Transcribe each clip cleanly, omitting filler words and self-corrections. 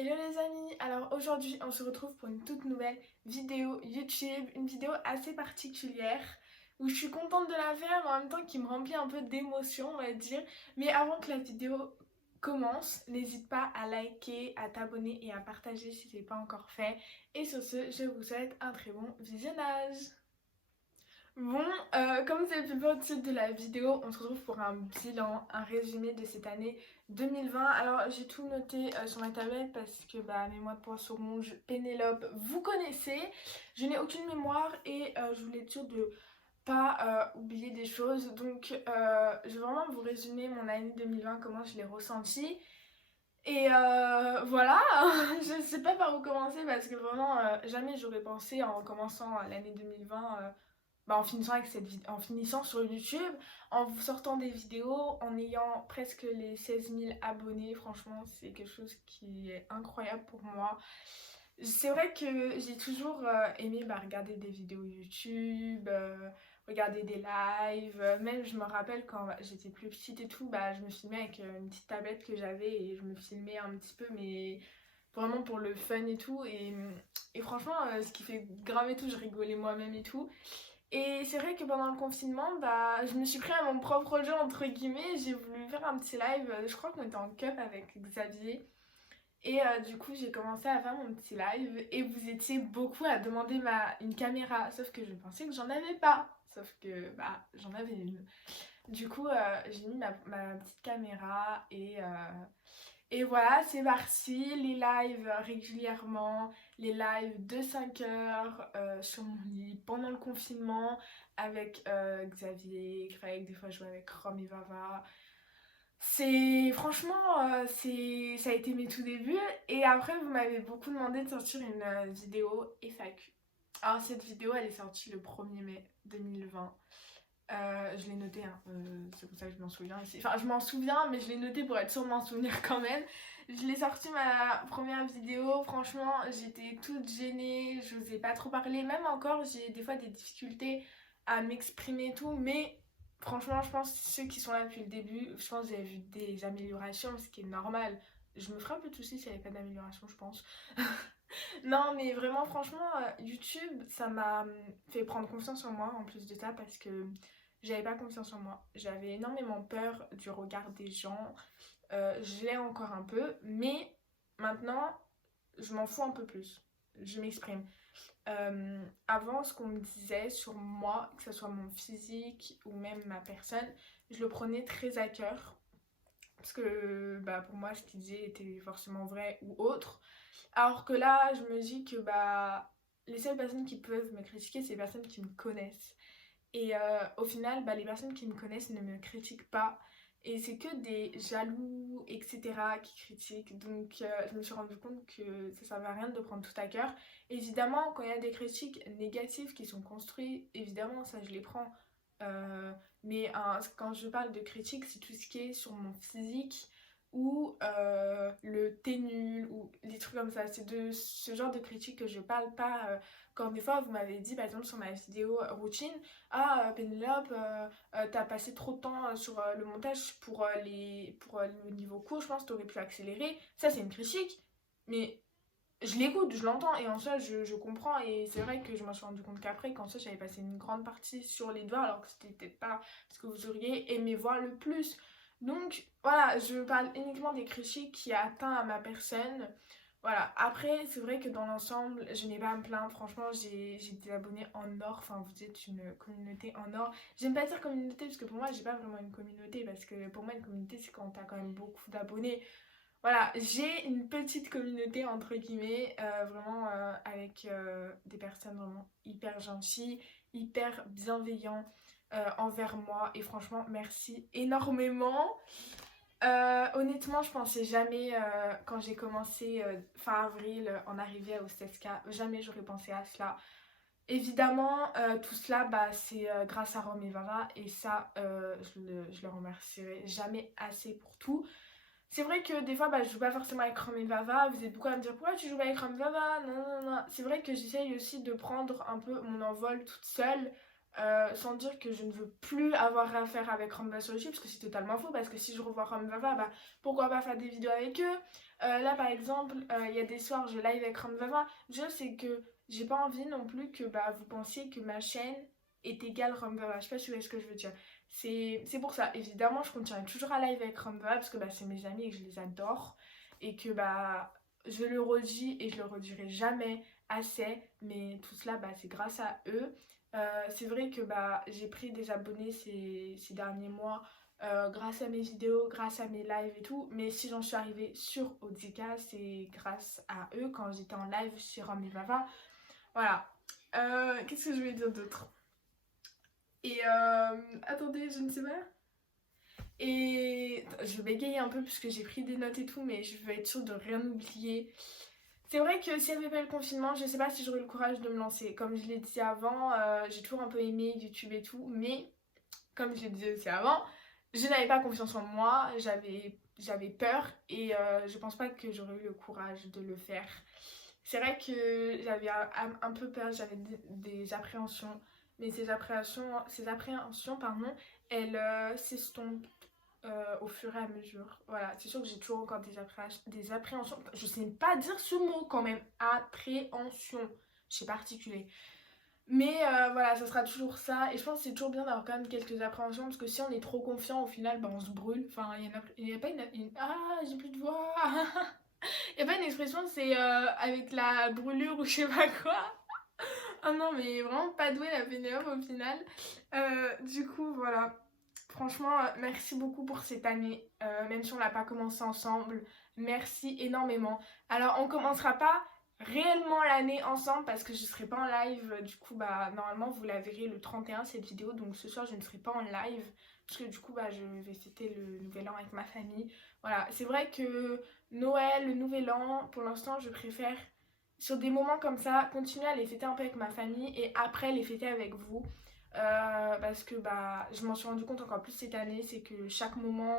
Hello les amis, alors aujourd'hui on se retrouve pour une toute nouvelle vidéo YouTube, une vidéo assez particulière où je suis contente de la faire mais en même temps qui me remplit un peu d'émotion on va dire. Mais avant que la vidéo commence, n'hésite pas à liker, à t'abonner et à partager si ce n'est pas encore fait. Et sur ce, je vous souhaite un très bon visionnage. Bon, comme vous avez pu le voir au titre de la vidéo, on se retrouve pour un bilan, un résumé de cette année 2020. Alors j'ai tout noté sur ma tablette parce que mes mois de poisson rouge, Pénélope, vous connaissez. Je n'ai aucune mémoire et je voulais être sûre de pas oublier des choses. Donc je vais vraiment vous résumer mon année 2020, comment je l'ai ressentie. Et voilà, je ne sais pas par où commencer parce que vraiment jamais j'aurais pensé en commençant l'année 2020 en finissant, en finissant sur YouTube, en vous sortant des vidéos, en ayant presque les 16 000 abonnés, franchement c'est quelque chose qui est incroyable pour moi. C'est vrai que j'ai toujours aimé regarder des vidéos YouTube, regarder des lives, même je me rappelle quand j'étais plus petite et tout, je me filmais avec une petite tablette que j'avais et je me filmais un petit peu mais vraiment pour le fun et tout et franchement ce qui fait grave et tout, je rigolais moi-même et tout. Et c'est vrai que pendant le confinement, je me suis pris à mon propre jeu entre guillemets, j'ai voulu faire un petit live, je crois qu'on était en cup avec Xavier. Et du coup j'ai commencé à faire mon petit live et vous étiez beaucoup à demander une caméra, sauf que je pensais que j'en avais pas, sauf que j'en avais une. Du coup j'ai mis ma petite caméra et voilà, c'est parti, les lives régulièrement, les lives de 5 heures sur mon lit pendant le confinement avec Xavier, Greg, des fois je jouais avec Rom et Vava. C'est franchement, ça a été mes tout débuts et après vous m'avez beaucoup demandé de sortir une vidéo FAQ. Alors cette vidéo elle est sortie le 1er mai 2020. Je l'ai noté, hein, c'est pour ça que je m'en souviens ici. Enfin, je m'en souviens, mais je l'ai noté pour être sûre de m'en souvenir quand même. Je l'ai sorti ma première vidéo, franchement, j'étais toute gênée, je n'osais pas trop parler. Même encore, j'ai des fois des difficultés à m'exprimer et tout, mais franchement, je pense que ceux qui sont là depuis le début, je pense que vous avez vu des améliorations, ce qui est normal. Je me ferais un peu tousser s'il n'y avait pas d'amélioration, je pense. Non, mais vraiment, franchement, YouTube, ça m'a fait prendre confiance en moi en plus de ça parce que j'avais pas confiance en moi. J'avais énormément peur du regard des gens. Je l'ai encore un peu, mais maintenant, je m'en fous un peu plus. Je m'exprime. Avant, ce qu'on me disait sur moi, que ce soit mon physique ou même ma personne, je le prenais très à cœur. Parce que pour moi, ce qu'il disait était forcément vrai ou autre. Alors que là, je me dis que les seules personnes qui peuvent me critiquer, c'est les personnes qui me connaissent. Et au final, les personnes qui me connaissent ne me critiquent pas. Et c'est que des jaloux, etc. qui critiquent. Donc je me suis rendu compte que ça ne servait à rien de prendre tout à cœur. Évidemment, quand il y a des critiques négatives qui sont construites, évidemment, ça je les prends. Mais quand je parle de critiques, c'est tout ce qui est sur mon physique ou le t'es nul ou des trucs comme ça. C'est de ce genre de critiques que je parle pas. Quand des fois vous m'avez dit par exemple sur ma vidéo routine, ah Pénélope, t'as passé trop de temps sur le montage pour le niveau court, je pense que t'aurais pu accélérer. Ça c'est une critique, mais je l'écoute, je l'entends et en soi je comprends et c'est vrai que je m'en suis rendu compte qu'après qu'en soi j'avais passé une grande partie sur les doigts alors que c'était peut-être pas ce que vous auriez aimé voir le plus. Donc voilà, je parle uniquement des critiques qui atteignent à ma personne. Voilà, après c'est vrai que dans l'ensemble je n'ai pas à me plaindre, franchement j'ai des abonnés en or, enfin vous êtes une communauté en or. J'aime pas dire communauté parce que pour moi j'ai pas vraiment une communauté parce que pour moi une communauté c'est quand t'as quand même beaucoup d'abonnés. Voilà, j'ai une petite communauté entre guillemets, vraiment avec des personnes vraiment hyper gentilles, hyper bienveillants envers moi et franchement merci énormément. Honnêtement, je pensais jamais quand j'ai commencé fin avril en arrivée au 16K, jamais j'aurais pensé à cela. Évidemment, tout cela, c'est grâce à Rome et Vava et ça, je le remercierai jamais assez pour tout. C'est vrai que des fois je joue pas forcément avec Rom et Vava, vous êtes beaucoup à me dire pourquoi tu joues pas avec Rom et Vava, non non non, c'est vrai que j'essaye aussi de prendre un peu mon envol toute seule, sans dire que je ne veux plus avoir affaire avec Rom et Vava sur YouTube, parce que c'est totalement faux, parce que si je revois Rom et Vava, pourquoi pas faire des vidéos avec eux, Là par exemple, il y a des soirs je live avec Ramvava. Je sais que j'ai pas envie non plus que bah, vous pensiez que ma chaîne est égale Ramvava. Je sais pas si vous voyez ce que je veux dire. C'est pour ça. Évidemment, je continuerai toujours à live avec Ramvava parce que bah, c'est mes amis et que je les adore. Et que bah, je le redis et je le redirai jamais assez. Mais tout cela, bah, c'est grâce à eux. C'est vrai que bah, j'ai pris des abonnés ces derniers mois grâce à mes vidéos, grâce à mes lives et tout. Mais si j'en suis arrivée sur Odzika, c'est grâce à eux quand j'étais en live sur Ramvava. Voilà. Qu'est-ce que je vais dire d'autre? Et attendez, je ne sais pas. Et je bégaye un peu puisque j'ai pris des notes et tout, mais je veux être sûre de rien oublier. C'est vrai que s'il n'y avait pas eu le confinement, je sais pas si j'aurais eu le courage de me lancer. Comme je l'ai dit avant, j'ai toujours un peu aimé YouTube et tout, mais comme je l'ai dit aussi avant, je n'avais pas confiance en moi, j'avais peur et je pense pas que j'aurais eu le courage de le faire. C'est vrai que j'avais un peu peur, j'avais des appréhensions, mais ces appréhensions pardon, elles s'estompent au fur et à mesure. Voilà, c'est sûr que j'ai toujours encore des appréhensions. Je sais pas dire ce mot quand même, appréhension, c'est particulier. Mais voilà, ça sera toujours ça. Et je pense que c'est toujours bien d'avoir quand même quelques appréhensions. Parce que si on est trop confiant, au final, bah, on se brûle. Enfin, il n'y a pas Ah, j'ai plus de voix. Il n'y a pas une expression, c'est avec la brûlure ou je sais pas quoi. Ah non, mais vraiment pas douée la Pénélope au final. Du coup, voilà. Franchement, merci beaucoup pour cette année. Même si on l'a pas commencé ensemble. Merci énormément. Alors, on commencera pas réellement l'année ensemble parce que je serai pas en live. Du coup, bah, normalement, vous la verrez le 31 cette vidéo. Donc, ce soir, je ne serai pas en live. Parce que du coup, bah, je vais fêter le nouvel an avec ma famille. Voilà, c'est vrai que Noël, le nouvel an, pour l'instant, je préfère sur des moments comme ça, continuer à les fêter un peu avec ma famille et après les fêter avec vous. Parce que bah, je m'en suis rendu compte encore plus cette année, c'est que chaque moment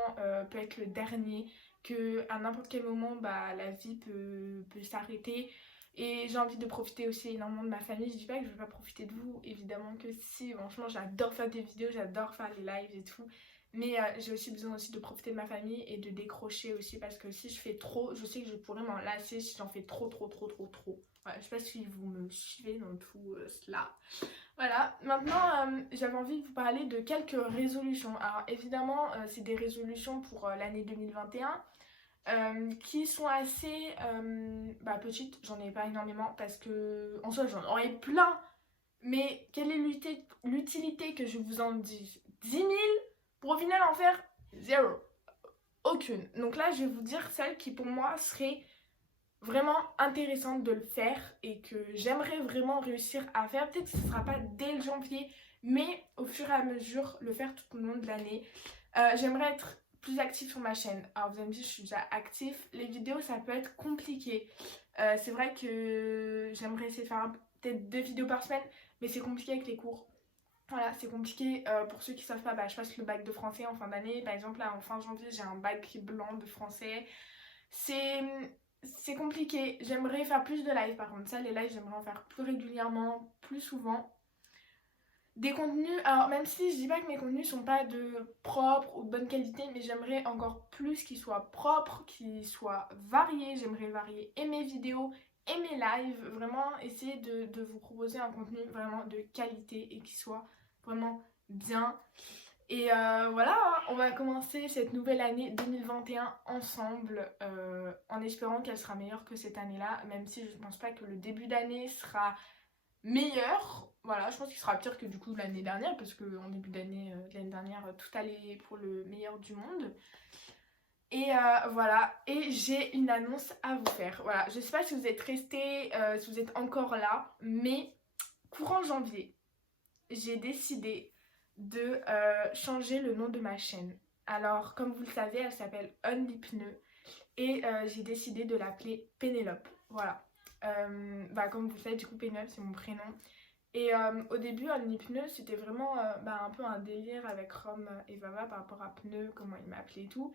peut être le dernier, que à n'importe quel moment bah, la vie peut s'arrêter. Et j'ai envie de profiter aussi énormément de ma famille. Je dis pas que je vais pas profiter de vous, évidemment que si, franchement j'adore faire des vidéos, j'adore faire les lives et tout. Mais j'ai aussi besoin aussi de profiter de ma famille et de décrocher aussi parce que si je fais trop, je sais que je pourrais m'en lasser si j'en fais trop. Voilà, je sais pas si vous me suivez dans tout cela. Voilà, maintenant j'avais envie de vous parler de quelques résolutions. Alors évidemment, c'est des résolutions pour l'année 2021 qui sont assez bah, petites. J'en ai pas énormément parce que en soi j'en aurais plein. Mais quelle est l'utilité que je vous en dise 10 000 pour au final en faire zéro? Aucune. Donc là, je vais vous dire celle qui pour moi serait vraiment intéressante de le faire et que j'aimerais vraiment réussir à faire. Peut-être que ce ne sera pas dès le janvier, mais au fur et à mesure, le faire tout au long de l'année. J'aimerais être plus active sur ma chaîne. Alors vous allez me dire, je suis déjà active. Les vidéos, ça peut être compliqué. C'est vrai que j'aimerais essayer de faire peut-être 2 vidéos par semaine, mais c'est compliqué avec les cours. Voilà, c'est compliqué. Pour ceux qui ne savent pas, bah, je passe le bac de français en fin d'année. Par exemple, là, en fin janvier, j'ai un bac blanc de français. C'est c'est compliqué. J'aimerais faire plus de live par contre. Ça, les lives, j'aimerais en faire plus régulièrement, plus souvent. Des contenus, alors même si je dis pas que mes contenus sont pas de propre ou de bonne qualité, mais j'aimerais encore plus qu'ils soient propres, qu'ils soient variés. J'aimerais varier et mes vidéos et mes lives. Vraiment essayer de vous proposer un contenu vraiment de qualité et qui soit vraiment bien. Et voilà, on va commencer cette nouvelle année 2021 ensemble en espérant qu'elle sera meilleure que cette année-là, même si je ne pense pas que le début d'année sera meilleur. Voilà, je pense qu'il sera pire que du coup l'année dernière, parce qu'en début d'année, l'année dernière, tout allait pour le meilleur du monde. Et voilà, et j'ai une annonce à vous faire. Voilà, je sais pas si vous êtes restés, si vous êtes encore là, mais courant janvier, j'ai décidé de changer le nom de ma chaîne. Alors, comme vous le savez, elle s'appelle Only Pneu et j'ai décidé de l'appeler Pénélope. Voilà. Bah, comme vous le savez, du coup, Pénélope, c'est mon prénom. Et au début, Only Pneu, c'était vraiment bah, un peu un délire avec Rom et Vava par rapport à Pneu, comment ils m'appelaient et tout.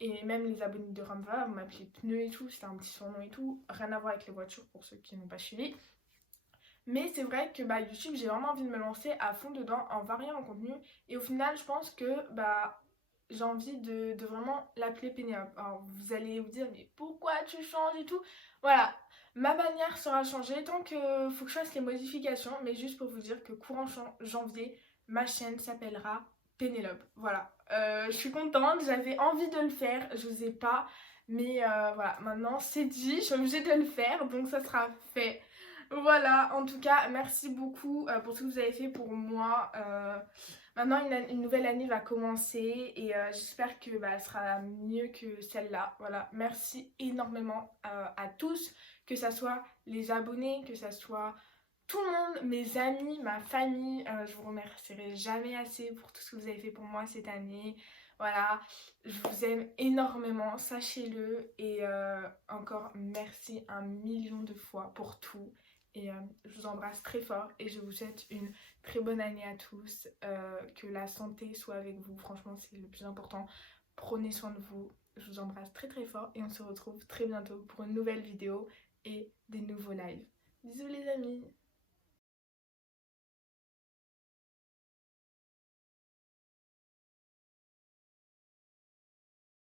Et même les abonnés de Rom Vava m'appelaient Pneu et tout, c'était un petit surnom et tout. Rien à voir avec les voitures pour ceux qui n'ont pas suivi. Mais c'est vrai que bah, YouTube, j'ai vraiment envie de me lancer à fond dedans en variant en contenu. Et au final, je pense que bah, j'ai envie de vraiment l'appeler Pénélope. Alors vous allez vous dire mais pourquoi tu changes et tout. Voilà, ma bannière sera changée tant que faut que je fasse les modifications, mais juste pour vous dire que courant janvier, ma chaîne s'appellera Pénélope. Voilà, je suis contente, j'avais envie de le faire, je n'osais pas, mais voilà, maintenant c'est dit, je suis obligée de le faire, donc ça sera fait. Voilà, en tout cas, merci beaucoup pour tout ce que vous avez fait pour moi. Maintenant, une nouvelle année va commencer et j'espère que elle sera mieux que celle-là. Voilà, merci énormément à tous, que ça soit les abonnés, que ça soit tout le monde, mes amis, ma famille. Je vous remercierai jamais assez pour tout ce que vous avez fait pour moi cette année. Voilà, je vous aime énormément, sachez-le. Et encore merci un million de fois pour tout. Et je vous embrasse très fort et je vous souhaite une très bonne année à tous. Que la santé soit avec vous, franchement c'est le plus important. Prenez soin de vous. Je vous embrasse très très fort et on se retrouve très bientôt pour une nouvelle vidéo et des nouveaux lives. Bisous les amis!